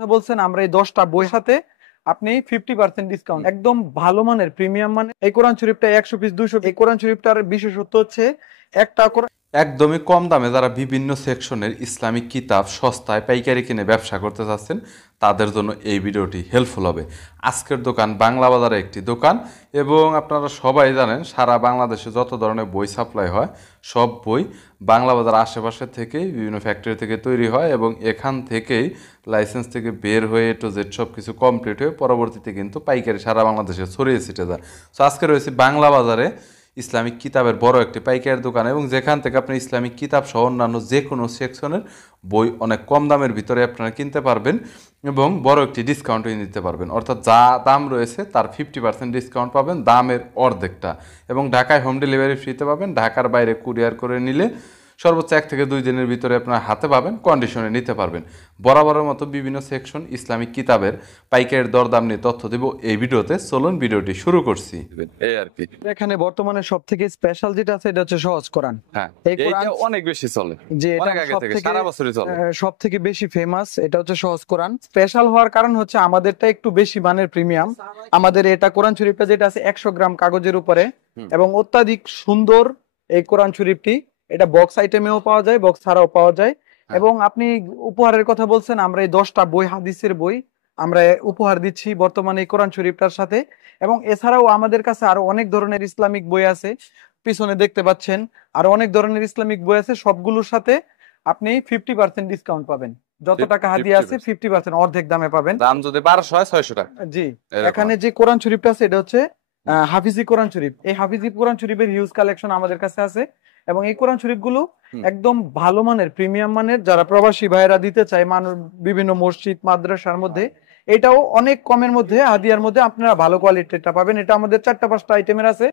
কথা বলছেন, আমরা এই 10টা বইয়ের সাথে আপনি 50% ডিসকাউন্ট, একদম ভালো মানের প্রিমিয়াম মানের এই কোরআন শরীফটা 100 পিস 200 এই কোরআন শরীফটার বিশেষত্ব হচ্ছে একটা একদমই কম দামে যারা বিভিন্ন সেকশনের ইসলামিক কিতাব সস্তায় পাইকারি কিনে ব্যবসা করতে চাচ্ছেন তাদের জন্য এই ভিডিওটি হেল্পফুল হবে। আজকের দোকান বাংলা বাজারে একটি দোকান, এবং আপনারা সবাই জানেন সারা বাংলাদেশে যত ধরনের বই সাপ্লাই হয় সব বই বাংলা বাজার আশেপাশে থেকেই বিভিন্ন ফ্যাক্টরি থেকে তৈরি হয়, এবং এখান থেকেই লাইসেন্স থেকে বের হয়ে টু জেড সব কিছু কমপ্লিট হয়ে পরবর্তীতে কিন্তু পাইকারি সারা বাংলাদেশে ছড়িয়ে ছিটে যায়। সো আজকে রয়েছে বাংলা বাজারে ইসলামিক কিতাবের বড় একটি পাইকারি দোকান, এবং যেখান থেকে আপনি ইসলামিক কিতাব সহ অন্যান্য যে কোনো সেকশনের বই অনেক কম দামের ভিতরে আপনারা কিনতে পারবেন এবং বড় একটি ডিসকাউন্টও নিতে পারবেন। অর্থাৎ যা দাম রয়েছে তার 50% ডিসকাউন্ট পাবেন, দামের অর্ধেকটা, এবং ঢাকায় হোম ডেলিভারি ফ্রিতে পাবেন। ঢাকার বাইরে কুরিয়ার করে নিলে সর্বোচ্চ 1 থেকে 2 দিনের ভিতরে আপনার হাতে পাবেন, কন্ডিশনে নিতে পারবেন। বরাবরের মতো বিভিন্ন সেকশন ইসলামিক কিতাবের পাইকারের দরদাম নিয়ে তথ্য দেব এই ভিডিওতে। চলুন ভিডিওটি শুরু করছি। এই আর কি এখানে বর্তমানে সবথেকে স্পেশাল যেটা আছে এটা হচ্ছে সহজ কোরআন। হ্যাঁ, এই কোরআন এটা অনেক বেশি চলে, যে অনেক আগে থেকে সারা বছরই চলে। সবথেকে বেশি ফেমাস এটা হচ্ছে সহজ কোরআন। স্পেশাল হওয়ার কারণ হচ্ছে আমাদেরটা একটু বেশি মানের প্রিমিয়াম। আমাদের এটা কোরআন শরীফটা যেটা আছে 100 গ্রাম কাগজের উপরে, এবং অত্যাধিক সুন্দর এই কোরআন শরীফটি। এটা বক্স আইটেমেও পাওয়া যায়, বক্স ছাড়াও পাওয়া যায়। এবং আপনি উপহারের কথা বলছেন, আমরা এই 10টা বই হাদিসের বই আমরা উপহার দিচ্ছি বর্তমানে এই কোরআন শরীফটার সাথে। এবং এছাড়াও আমাদের কাছে আরো অনেক ধরনের ইসলামিক বই আছে, পিছনে দেখতে পাচ্ছেন আরো অনেক ধরনের ইসলামিক বই আছে। সবগুলোর সাথে আপনি 50% ডিসকাউন্ট পাবেন। যত টাকা হাদিয়া আছে 50% অর্ধেক দামে পাবেন। দাম যদি 1200 হয় 600 টাকা। জি, এখানে যে কোরআন শরীফটা আছে এটা হচ্ছে হাফিজি কোরআন শরীফ। এই হাফিজি কোরআন শরীফের হিউজ কালেকশন আমাদের কাছে আছে, এবং এই কোরআন শরীফগুলো একদম ভালো মানের প্রিমিয়াম মানের। যারা প্রবাসী ভাইয়েরা দিতে চায় মানুষ বিভিন্ন মসজিদ মাদ্রাসার মধ্যে, এটাও অনেক কমের মধ্যে হাদিয়ার মধ্যে আপনারা ভালো কোয়ালিটিটা পাবেন। এটা আমাদের 4-5টা আইটেমের আছে,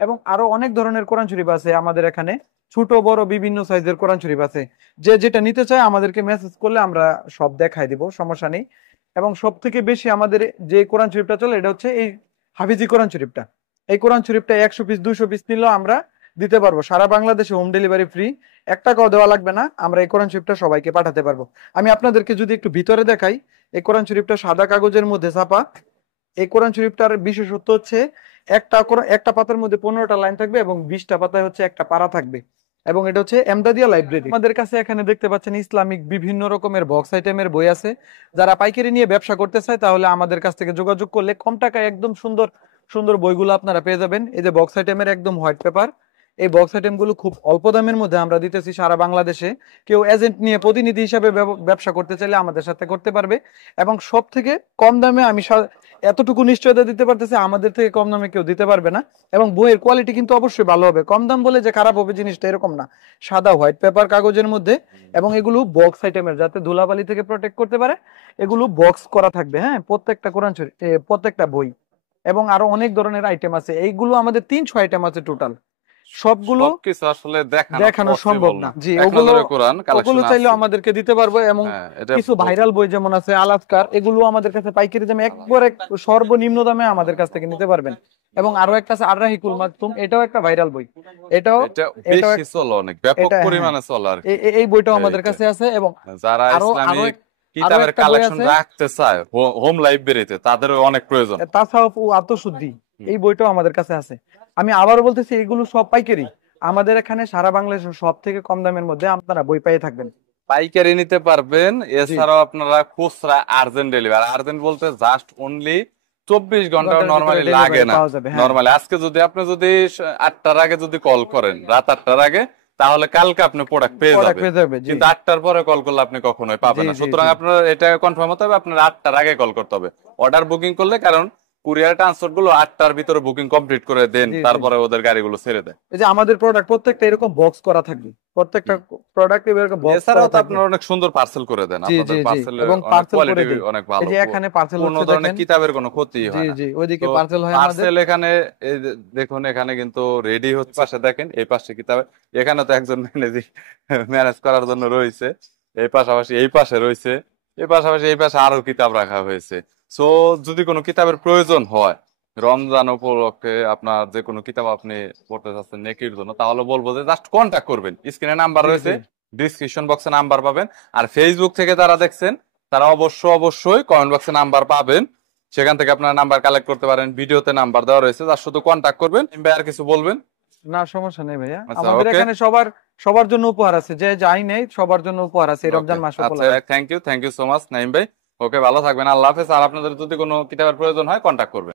এবং আরো অনেক ধরনের কোরআন শরীফ আছে আমাদের এখানে। ছোট বড় বিভিন্ন সাইজের কোরআন শরীফ আছে। যে যেটা নিতে চায় আমাদেরকে মেসেজ করলে আমরা সব দেখাই দিব, সমস্যা নেই। এবং সব থেকে বেশি আমাদের যে কোরআন শরীফটা চলে এটা হচ্ছে এই হাফিজি কোরআন শরীফটা। এই কোরআন শরীফটা 100 পিস 200 পিস নিলেও আমরা দিতে পারবো, সারা বাংলাদেশে হোম ডেলিভারি ফ্রি, 1 টাকাও দেওয়া লাগবে না। আমরা এই কোরআন শরীফটা সবাইকে পাঠাতে পারবো। আমি আপনাদেরকে যদি একটু ভিতরে দেখাই, এই কোরআন শরীফটা সাদা কাগজের মধ্যে ছাপা। এই কোরআন শরীফটার বিশেষত্ব হচ্ছে একটা পাতার মধ্যে 15টা লাইন থাকবে, এবং 20টা পাতায় হচ্ছে একটা পারা থাকবে। এবং এটা হচ্ছে এমদাদিয়া লাইব্রেরি। আমাদের কাছে এখানে দেখতে পাচ্ছেন ইসলামিক বিভিন্ন রকমের বক্স আইটেমের বই আছে। যারা পাইকারি নিয়ে ব্যবসা করতে চায় তাহলে আমাদের কাছ থেকে যোগাযোগ করলে কম টাকায় একদম সুন্দর সুন্দর বইগুলো আপনারা পেয়ে যাবেন। এই যে বক্স আইটেমের একদম হোয়াইট পেপার, এই বক্স আইটেম গুলো খুব অল্প দামের মধ্যে আমরা দিতেছি সারা বাংলাদেশে। কেউ এজেন্ট নিয়ে প্রতিনিধি হিসাবে ব্যবসা করতে চাইলে আমাদের সাথে করতে পারবে। এবং সব থেকে কম দামে আমি এতটুকু নিশ্চয়তা দিতে পারতেছি, আমাদের থেকে কম দামে কেউ দিতে পারবে না। এবং বইয়ের কোয়ালিটি কিন্তু অবশ্যই ভালো হবে। কম দাম বলে যে খারাপ হবে জিনিসটা এরকম না, সাদা হোয়াইট পেপার কাগজের মধ্যে। এবং এগুলো বক্স আইটেমের, যাতে ধুলাবালি থেকে প্রোটেক্ট করতে পারে, এগুলো বক্স করা থাকবে। হ্যাঁ, প্রত্যেকটা কোরআন শরীফ প্রত্যেকটা বই। এবং আরো অনেক ধরনের আইটেম আছে। এইগুলো আমাদের 300 আইটেম আছে টোটাল। সবগুলো কিছু আসলে দেখানো সম্ভব না। জি, ওগুলো চাইলে আমাদেরকে দিতে পারবো। এবং কিছু ভাইরাল বই যেমন আছে আলাস্কার, এগুলো আমাদের কাছে পাইকারি দামে একবারে সর্বনিম্ন দামে আমাদের কাছ থেকে নিতে পারবেন। এবং আরো একটা আছে আর রাহিকুল মাকতুম, এটাও একটা ভাইরাল বই। এটাও বেশি চলে, অনেক ব্যাপক পরিমাণে চলে আর কি। এই বইটাও আমাদের কাছে আছে। এবং যারা ইসলামিক কিতাবের কালেকশন রাখতে চায় হোম লাইব্রেরিতে, তাদের অনেক প্রয়োজন। তাছাড়াও আত্মশুদ্ধি, এই বইটাও আমাদের কাছে আছে। আমি আবারও বলতেছি, এগুলো সব পাইকারি। আমাদের এখানে সারা বাংলাদেশের সব থেকে কম দামের মধ্যে আপনারা বই পেয়ে থাকবেন, পাইকারি নিতে পারবেন। এছাড়াও আপনারা খুচরা আর্জেন্ট ডেলিভারি, আর্জেন্ট বলতে জাস্ট অনলি 24 ঘন্টা নরমালি লাগে না। নরমালি আজকে যদি আপনি 8টার আগে যদি কল করেন, রাত 8টার আগে, তাহলে কালকে আপনি প্রোডাক্ট পেয়ে যাবেন। কিন্তু 8টার পরে কল করলে আপনি কখনোই পাবেন না। সুতরাং আপনার এটা কনফার্ম হতে হবে, আপনার 8টার আগে কল করতে হবে অর্ডার বুকিং করলে। কারণ কুরিয়ার ট্রান্সপোর্ট গুলো 8টার ভিতরে বুকিং কমপ্লিট করে দেন, তারপরে ওদের গাড়িগুলো ছেড়ে দেয়। এই যে আমাদের প্রোডাক্ট প্রত্যেকটা এরকম বক্স করা থাকবে, প্রত্যেকটা প্রোডাক্ট এরকম বক্স করা থাকবে। আপনারা অনেক সুন্দর পার্সেল করে দেন, আপনাদের পার্সেলের কোয়ালিটি অনেক ভালো। এই যে এখানে পার্সেল হচ্ছে, কোনো ধরনের কিতাবের কোনো ক্ষতি হয় না। জি জি, ওইদিকে পার্সেল হয় আমাদের। পার্সেল এখানে দেখুন, এখানে কিন্তু রেডি হচ্ছে। পাশে দেখেন, এই পাশে কিতাব, এখানে তো একজন ম্যানেজ করার জন্য রয়েছে। এই পাশাপাশি এই পাশে রয়েছে, এই পাশাপাশি এই পাশে আরো কিতাব রাখা হয়েছে। সো যদি কোনো কিতাবের প্রয়োজন হয় রমজান উপলক্ষে, আপনার যে কোনো কিতাব আপনি পড়তে চাচ্ছেন নেকির জন্য, তাহলে বলবো যে জাস্ট কন্ট্যাক্ট করবেন। স্ক্রিনে নাম্বার রয়েছে, ডিসক্রিপশন বক্সে নাম্বার পাবেন। আর ফেসবুক থেকে যারা দেখছেন, তারা অবশ্যই কমেন্ট বক্সে নাম্বার পাবেন, সেখান থেকে আপনারা নাম্বার কালেক্ট করতে পারেন। ভিডিওতে নাম্বার দেওয়া রয়েছে, তার শুধু কন্ট্যাক্ট করবেন। ভাই আর কিছু বলবেন? না, সমস্যা নেই ভাইয়া, আচ্ছা, আমাদের okay. এখানে সবার জন্য উপহার আছে, যে যাই নেই সবার জন্য উপহার আছে এই রমজান মাস আচ্ছা, thank you so much Naim ভাই। ওকে, ভালো থাকবেন, আল্লাহ হাফেজ। আর আপনাদের যদি কোনো কিতাবের প্রয়োজন হয় কন্ট্যাক্ট করবেন।